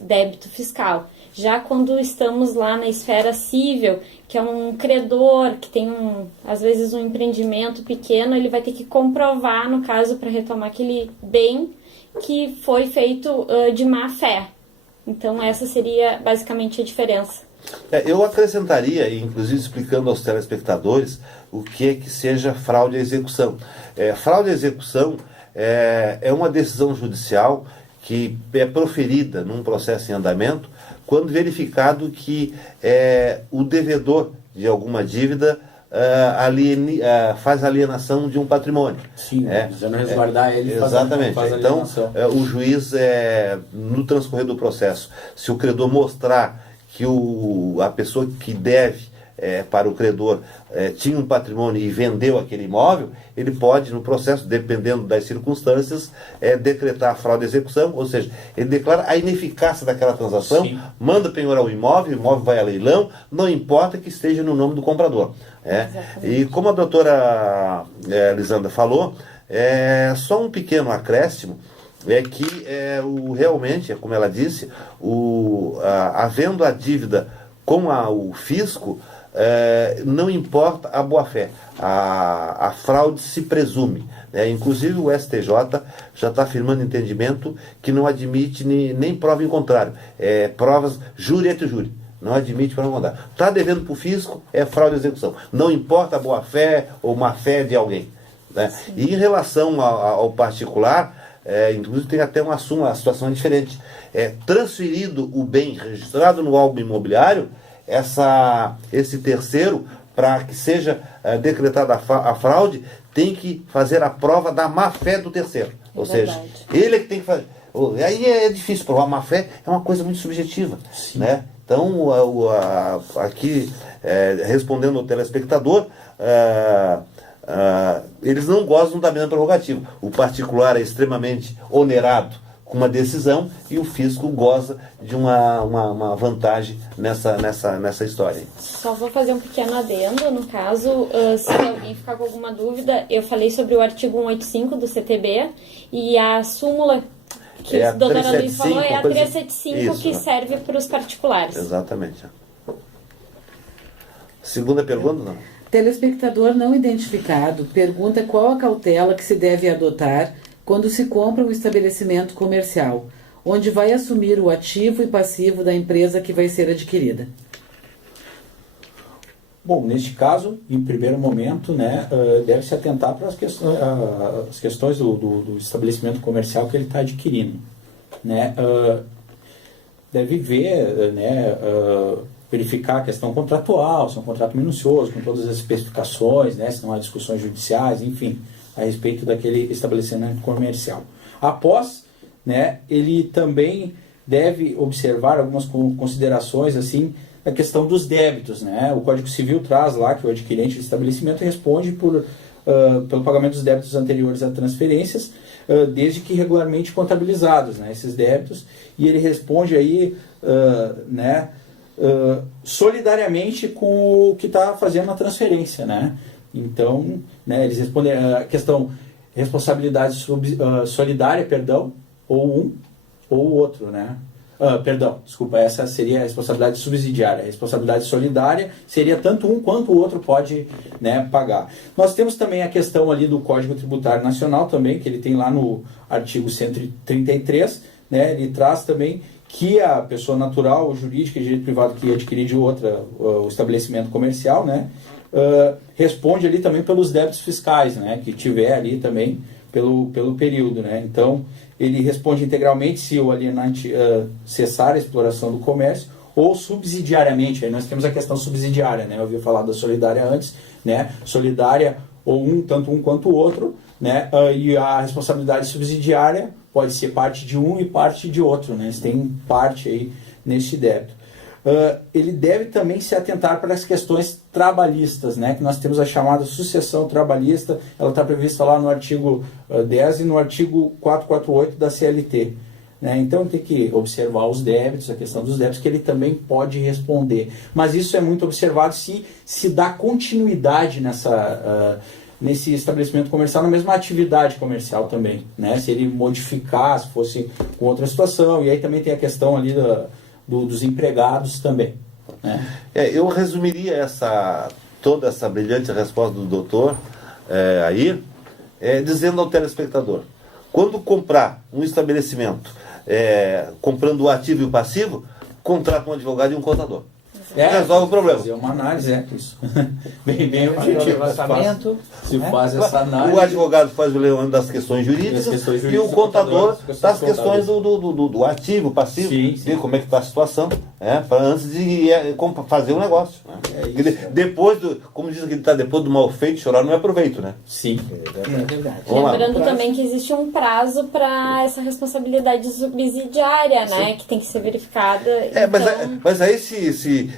débito fiscal. Já quando estamos lá na esfera civil, que é um credor que tem, às vezes, um empreendimento pequeno, ele vai ter que comprovar, no caso, para retomar aquele bem que foi feito de má fé. Então, essa seria basicamente a diferença. Eu acrescentaria, inclusive explicando aos telespectadores, o que é que seja fraude à execução. Fraude à execução é uma decisão judicial que é proferida num processo em andamento quando verificado que o devedor de alguma dívida faz alienação de um patrimônio. Sim, dizendo resguardar ele. Exatamente. Faz Então, o juiz, no transcorrer do processo, se o credor mostrar que a pessoa que deve para o credor tinha um patrimônio e vendeu aquele imóvel, ele pode, no processo, dependendo das circunstâncias, decretar a fraude à execução, ou seja, ele declara a ineficácia daquela transação, sim, manda penhorar o imóvel vai a leilão, não importa que esteja no nome do comprador. E como a doutora Lisandra falou, só um pequeno acréscimo, que realmente, como ela disse, havendo a dívida com o fisco, não importa a boa-fé, a fraude se presume. Inclusive o STJ já está afirmando entendimento que não admite nem prova em contrário, provas júri et júri. Não admite prova em contrário. Está devendo para o fisco, é fraude à execução. Não importa a boa-fé ou má-fé de alguém. E em relação ao particular, inclusive tem até uma situação é diferente. Transferido o bem registrado no álbum imobiliário, esse terceiro, para que seja decretada a fraude, tem que fazer a prova da má-fé do terceiro. Ou seja, ele é que tem que fazer. Aí é difícil provar má-fé, é uma coisa muito subjetiva. Né? Então, aqui, respondendo ao telespectador, eles não gozam da mesma prerrogativa. O particular é extremamente onerado com uma decisão e o fisco goza de uma vantagem nessa história. Só vou fazer um pequeno adendo, no caso, se alguém ficar com alguma dúvida, eu falei sobre o artigo 185 do CTB e a súmula que a doutora Luiz falou é a 375 isso, que serve para os particulares. Exatamente. Segunda pergunta, não? Telespectador não identificado pergunta qual a cautela que se deve adotar quando se compra um estabelecimento comercial, onde vai assumir o ativo e passivo da empresa que vai ser adquirida. Bom, neste caso, em primeiro momento, né, deve-se atentar para as questões do estabelecimento comercial que ele está adquirindo. Né? Deve ver, né, verificar a questão contratual, se é um contrato minucioso, com todas as especificações, né, se não há discussões judiciais, enfim, a respeito daquele estabelecimento comercial. Após, né, ele também deve observar algumas considerações, assim, a questão dos débitos, né? O Código Civil traz lá que o adquirente do estabelecimento responde pelo pagamento dos débitos anteriores a transferências, desde que regularmente contabilizados, né? Esses débitos, e ele responde aí, né, solidariamente com o que está fazendo a transferência, né? Então, né, eles respondem a questão responsabilidade solidária, perdão, ou um ou o outro, né? Essa seria a responsabilidade subsidiária. A responsabilidade solidária seria tanto um quanto o outro pode, né, pagar. Nós temos também a questão ali do Código Tributário Nacional também, que ele tem lá no artigo 133, né, ele traz também que a pessoa natural ou jurídica e direito privado que adquirir de outra o estabelecimento comercial, né, responde ali também pelos débitos fiscais, né, que tiver ali também pelo período, né? Então, ele responde integralmente se o alienante cessar a exploração do comércio ou subsidiariamente. Aí nós temos a questão subsidiária, né? Eu havia falado da solidária antes, né? Solidária ou tanto um quanto o outro, né? E a responsabilidade subsidiária pode ser parte de um e parte de outro, né? Você tem parte aí neste débito. Ele deve também se atentar para as questões trabalhistas, né? Que nós temos a chamada sucessão trabalhista, ela está prevista lá no artigo 10 e no artigo 448 da CLT. Né? Então tem que observar os débitos, a questão dos débitos, que ele também pode responder. Mas isso é muito observado se dá continuidade nesse estabelecimento comercial, na mesma atividade comercial também. Né? Se ele modificar, se fosse com outra situação, e aí também tem a questão ali dos empregados também. Né? Eu resumiria toda essa brilhante resposta do doutor aí, dizendo ao telespectador, quando comprar um estabelecimento, comprando o ativo e o passivo, contrata um advogado e um contador. Resolve o problema. Fazer uma análise, isso. bem objetivo. Se faz essa análise. O advogado faz o leilão das questões jurídicas e o contador das questões do ativo, passivo, sim. Como é que está a situação, para antes de fazer um negócio. Né? Depois como diz que ele está depois do mal feito, chorar não é proveito, né? Sim. É verdade. Lembrando também que existe um prazo para essa responsabilidade subsidiária, né? Que tem que ser verificada. Mas aí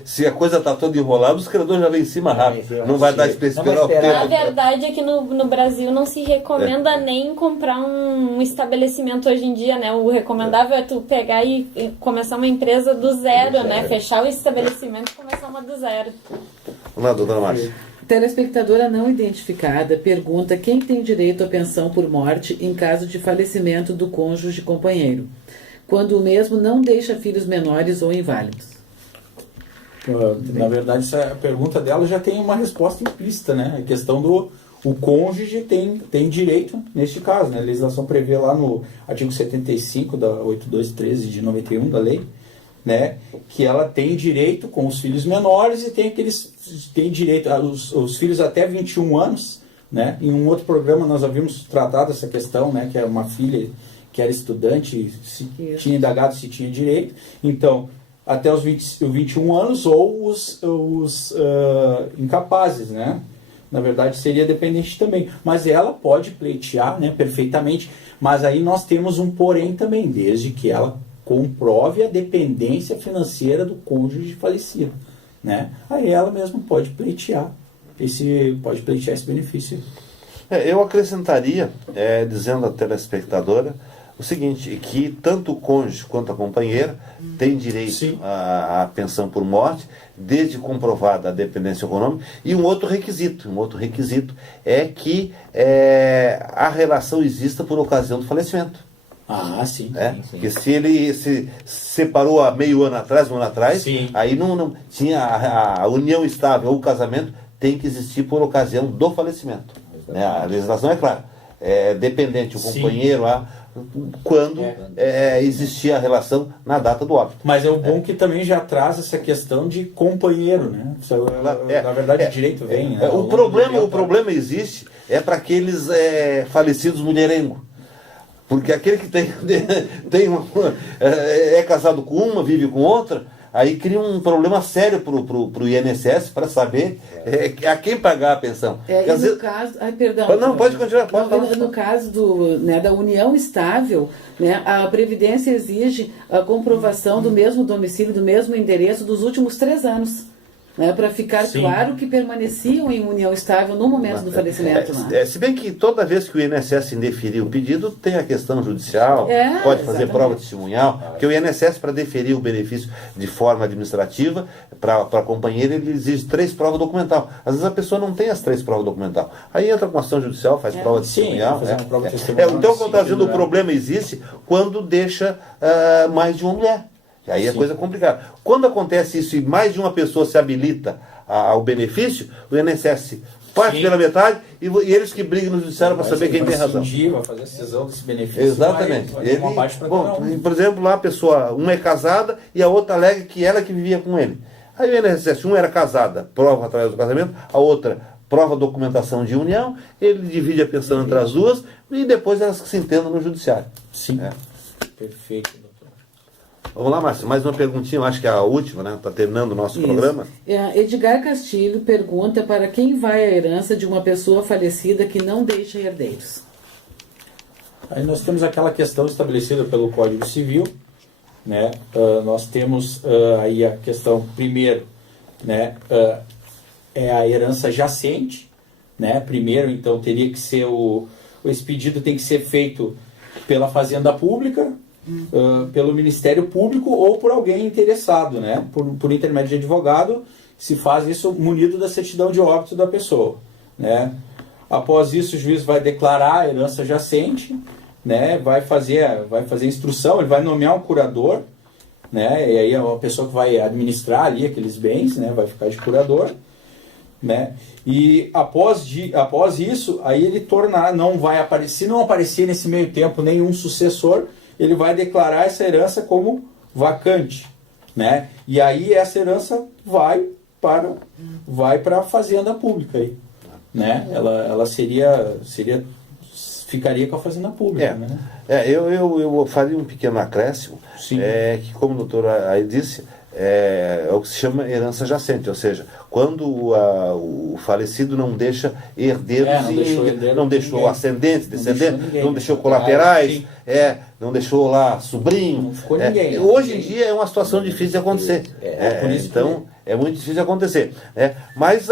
se a coisa está toda enrolada, os credores já vêm em cima rápido. Não vai dar esperar o tempo. A verdade é que no Brasil não se recomenda nem comprar um estabelecimento hoje em dia, né? O recomendável é tu pegar e começar uma empresa do zero, né? Fechar o estabelecimento e começar uma do zero. Vamos lá, doutora Márcia. Telespectadora não identificada pergunta quem tem direito à pensão por morte em caso de falecimento do cônjuge companheiro, quando o mesmo não deixa filhos menores ou inválidos. Na verdade, essa pergunta dela já tem uma resposta implícita, né? A questão o cônjuge tem direito, neste caso, né? A legislação prevê lá no artigo 75 da 8213 de 91 da lei, né? Que ela tem direito com os filhos menores e tem direito os filhos até 21 anos, né? Em um outro programa nós havíamos tratado essa questão, né? Que é uma filha que era estudante, tinha indagado se tinha direito. Então, até os 21 anos ou os incapazes, né? Na verdade, seria dependente também. Mas ela pode pleitear, né, perfeitamente. Mas aí nós temos um porém também, desde que ela comprove a dependência financeira do cônjuge falecido. Né? Aí ela mesma pode pleitear esse benefício. Eu acrescentaria, dizendo à telespectadora, o seguinte, que tanto o cônjuge quanto a companheira tem direito à pensão por morte, desde comprovada a dependência econômica, e um outro requisito é que a relação exista por ocasião do falecimento. Sim. Porque se ele se separou há meio ano atrás, um ano atrás, aí não tinha a união estável ou o casamento tem que existir por ocasião do falecimento. Né? A legislação é clara. É dependente o companheiro quando existia a relação na data do óbito. Mas é o bom que também já traz essa questão de companheiro, né? Na verdade, o direito vem. Né? O problema existe para aqueles falecidos mulherengo. Porque aquele que é casado com uma, vive com outra, aí cria um problema sério para o INSS para saber a quem pagar a pensão. No caso... Ai, perdão. Não, pode continuar. Pode falar. No caso da união estável, né, a Previdência exige a comprovação do mesmo domicílio, do mesmo endereço dos últimos 3 anos. Né, para ficar claro que permaneciam em união estável no momento do falecimento. Se bem que toda vez que o INSS indeferir o pedido, tem a questão judicial, pode fazer prova testemunhal, porque o INSS, para deferir o benefício de forma administrativa, para a companheira, ele exige 3 provas documental. Às vezes a pessoa não tem as 3 provas documental. Aí entra com ação judicial, faz prova testemunhal. Então, como está dizendo, o problema existe quando deixa mais de uma mulher. E aí é coisa complicada. Quando acontece isso e mais de uma pessoa se habilita ao benefício, o INSS parte pela metade e eles que brigam no judiciário para saber quem tem razão. Vai fazer a cisão desse benefício. Exatamente. Por exemplo, lá a pessoa, uma é casada e a outra alega que ela que vivia com ele. Aí o INSS, uma era casada, prova através do casamento, a outra prova a documentação de união, ele divide a pensão entre as duas e depois elas se entendam no judiciário. Sim. Perfeito. Vamos lá, Márcio, mais uma perguntinha, eu acho que é a última, né? Está terminando o nosso programa. Edgar Castilho pergunta para quem vai a herança de uma pessoa falecida que não deixa herdeiros. Aí nós temos aquela questão estabelecida pelo Código Civil, né? Nós temos aí a questão, primeiro, né? É a herança jacente, né? Primeiro, então, teria que ser esse pedido tem que ser feito pela Fazenda Pública, pelo Ministério Público ou por alguém interessado, né? Por intermédio de advogado, se faz isso munido da certidão de óbito da pessoa, né? Após isso, o juiz vai declarar a herança jacente, né? Vai fazer a instrução, ele vai nomear um curador, né? E aí é uma pessoa que vai administrar ali aqueles bens, né? Vai ficar de curador, né? E após isso, aí ele não vai aparecer, se não aparecer nesse meio tempo nenhum sucessor, ele vai declarar essa herança como vacante, né? E aí essa herança vai para a Fazenda Pública aí, né? Ela ficaria com a Fazenda Pública, né? Eu faria um pequeno acréscimo, que como o doutor aí disse, é o que se chama herança jacente, ou seja, quando o falecido não deixa herdeiros, não deixou ascendentes, descendentes, não deixou colaterais, não deixou lá sobrinho. Não ficou ninguém. Hoje em dia é uma situação difícil de acontecer. Então, é muito difícil de acontecer. Mas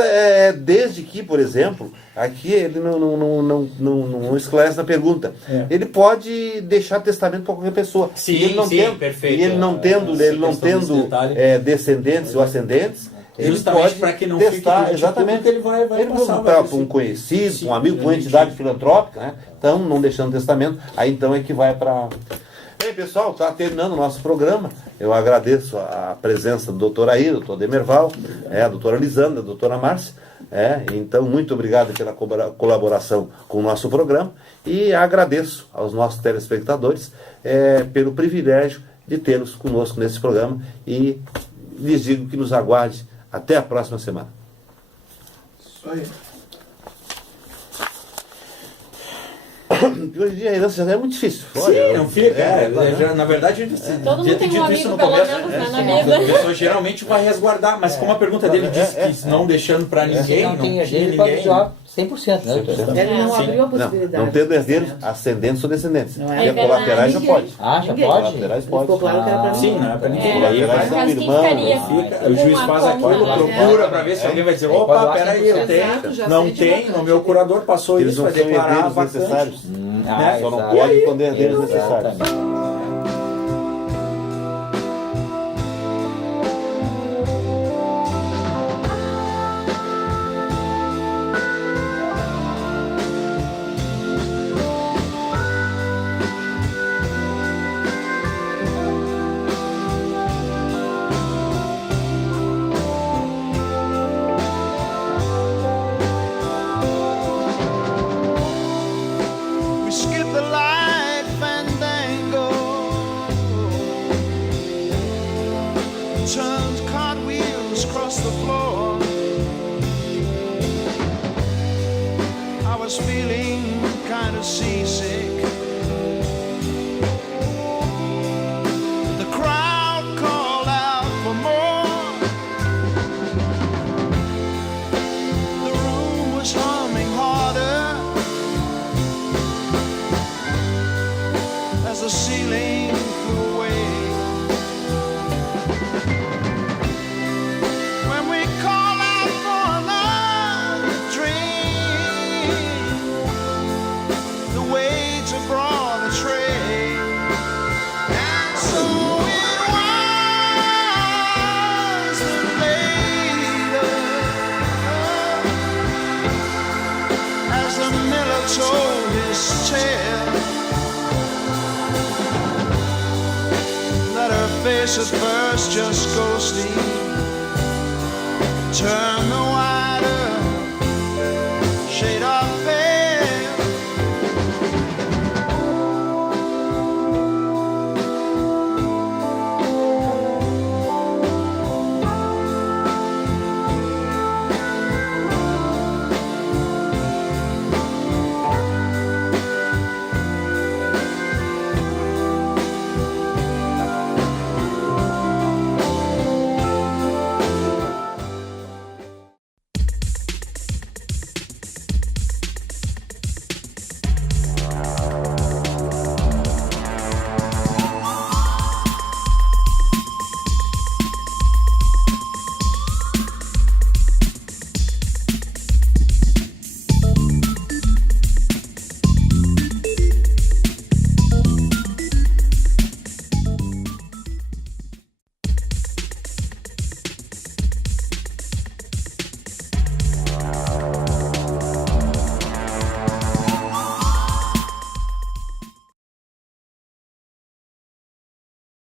desde que, por exemplo, aqui ele não esclarece na pergunta. Ele pode deixar testamento para qualquer pessoa. Perfeito. E ele não tendo descendentes ou ascendentes, justamente para que não fique exatamente, ele vai passar para um conhecido, um amigo, uma entidade filantrópica, né? Então, não deixando testamento, aí então é que vai para... Bem, pessoal, está terminando o nosso programa. Eu agradeço a presença do doutor Air, do doutor Demerval, a doutora Lisandra, a doutora Márcia. Então, muito obrigado pela colaboração com o nosso programa e agradeço aos nossos telespectadores pelo privilégio de tê-los conosco nesse programa e lhes digo que nos aguarde até a próxima semana. Isso aí. Hoje em dia a herança já é muito difícil. Não fica. Na verdade, todo mundo tem um amigo, pelo menos, na vida. A pessoa geralmente vai resguardar, mas como a pergunta dele disse que não deixando para ninguém, não tinha ninguém, pode doar 100%, né? Ele não abriu a possibilidade. Não tendo herdeiros, ascendentes ou descendentes. E colaterais já pode. Já pode? Colaterais pode. Ficou claro que era para sim, não é para ninguém. Colaterais são irmãos. O juiz faz aquilo, procura para ver se alguém vai dizer, opa, peraí, eu tenho. Não tem, no meu curador passou isso, vai declarar necessários. Só não exato. pode quando herdeiros necessários. Exatamente. face at first just go sleep. Turn the